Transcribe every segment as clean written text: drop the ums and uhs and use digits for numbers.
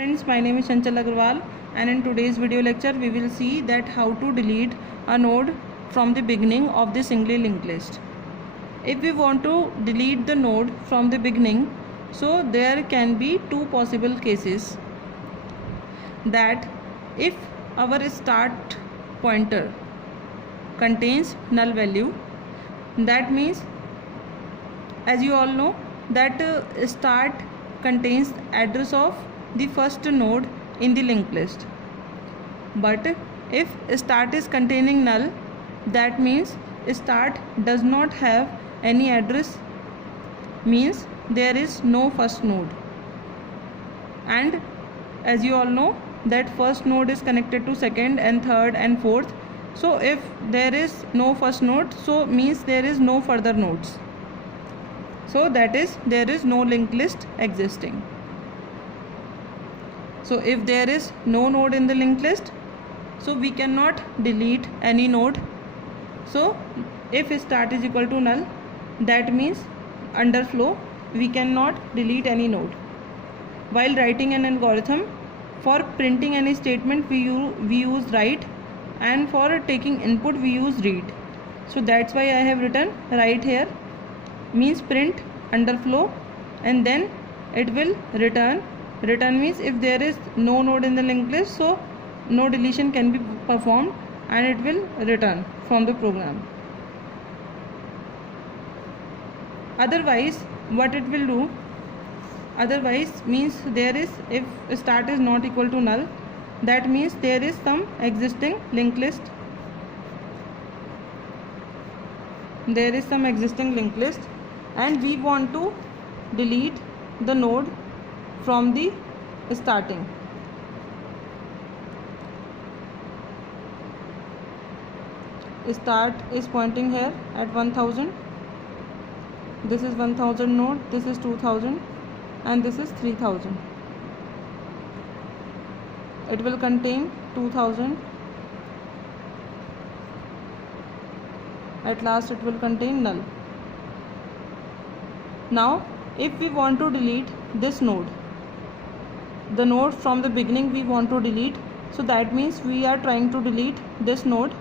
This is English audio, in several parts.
Friends, my name is Chanchal Agarwal, and in today's video lecture we will see that how to delete a node from the beginning of the singly linked list. If we want to delete the node from the beginning, so there can be two possible cases. That if our start pointer contains null value, that means, as you all know, that start contains address of the first node in the linked list. But if start is containing null, that means start does not have any address, means there is no first node. And as you all know that first node is connected to second and third and fourth. So if there is no first node, so means there is no further nodes. So that is, there is no linked list existing. So if there is no node in the linked list, so we cannot delete any node. So if start is equal to null, that means under flow we cannot delete any node. While writing an algorithm, for printing any statement we use write, and for taking input we use read. So that's why I have written write here, means print under flow, and then it will return. Return means if there is no node in the linked list, so no deletion can be performed and it will return from the program. Otherwise, what it will do, otherwise means there is, if start is not equal to null, that means there is some existing linked list. There is some existing linked list and we want to delete the node from the starting. Start is pointing here at 1000. This is 1000 node, this is 2000, and this is 3000. It will contain 2000. At last it will contain null. Now if we want to delete this node, the node from the beginning we want to delete, so that means we are trying to delete this node.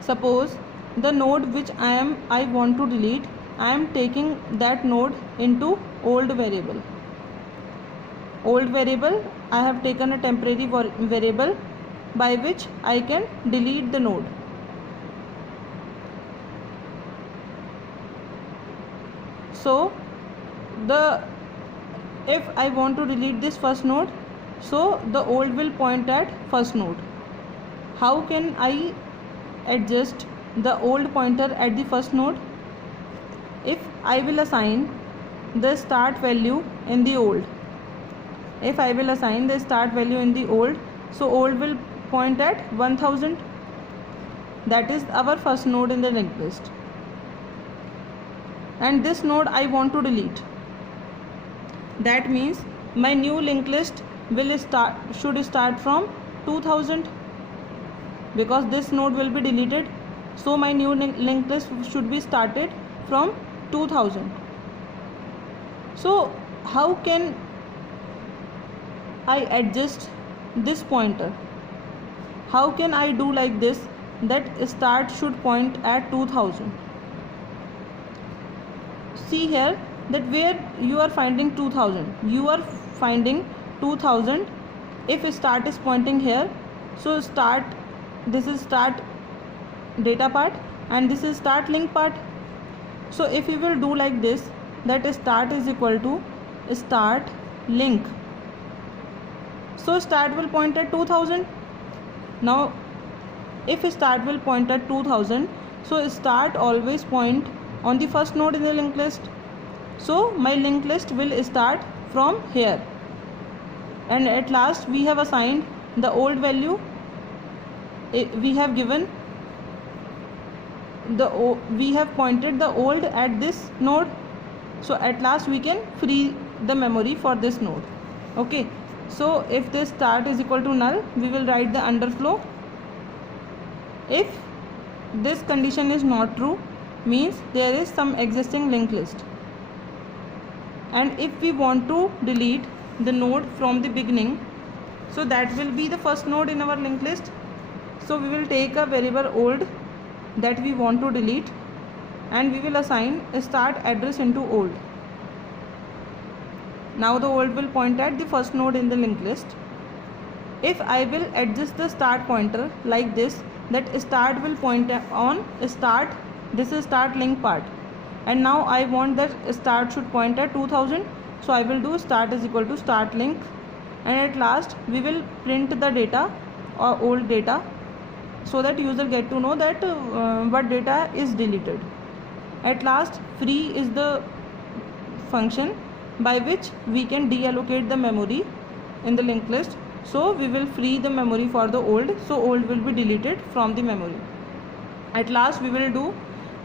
Suppose the node which I want to delete, I am taking that node into old variable. Old variable, I have taken a temporary variable by which I can delete the node. So if I want to delete this first node, so the old will point at first node. How can I adjust the old pointer at the first node? If I will assign the start value in the old, if I will assign the start value in the old, so old will point at 1000. That is our first node in the linked list. And this node I want to delete. That means my new linked list should start from 2000, because this node will be deleted. So my new linked list should be started from 2000. So how can I adjust this pointer? How can I do like this, that start should point at 2000? See here that where you are finding 2000, you are finding 2000 if start is pointing here. So start, this is start data part and this is start link part. So if you will do like this, that start is equal to start link, so start will point at 2000. Now if start will point at 2000, so start always point on the first node in the linked list. So my linked list will start from here, and at last we have assigned the old value. We have given we have pointed the old at this node. So at last we can free the memory for this node. Okay, so if this start is equal to null, we will write the underflow. If this condition is not true, means there is some existing linked list. And if we want to delete the node from the beginning, so that will be the first node in our linked list. So we will take a variable old that we want to delete, and we will assign a start address into old. Now the old will point at the first node in the linked list. If I will adjust the start pointer like this, that start will point on start, this is start link part, and now I want that start should point at 2000, so I will do start is equal to start link, and at last we will print the data or old data, so that user get to know that what data is deleted. At last, free is the function by which we can deallocate the memory in the linked list. So we will free the memory for the old, so old will be deleted from the memory. At last we will do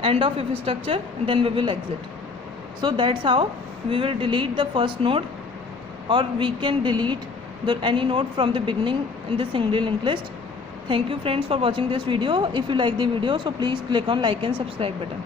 end of if structure, and then we will exit. So that's how we will delete the first node, or we can delete any node from the beginning in the single linked list. Thank you friends for watching this video. If you like the video, so please click on like and subscribe button.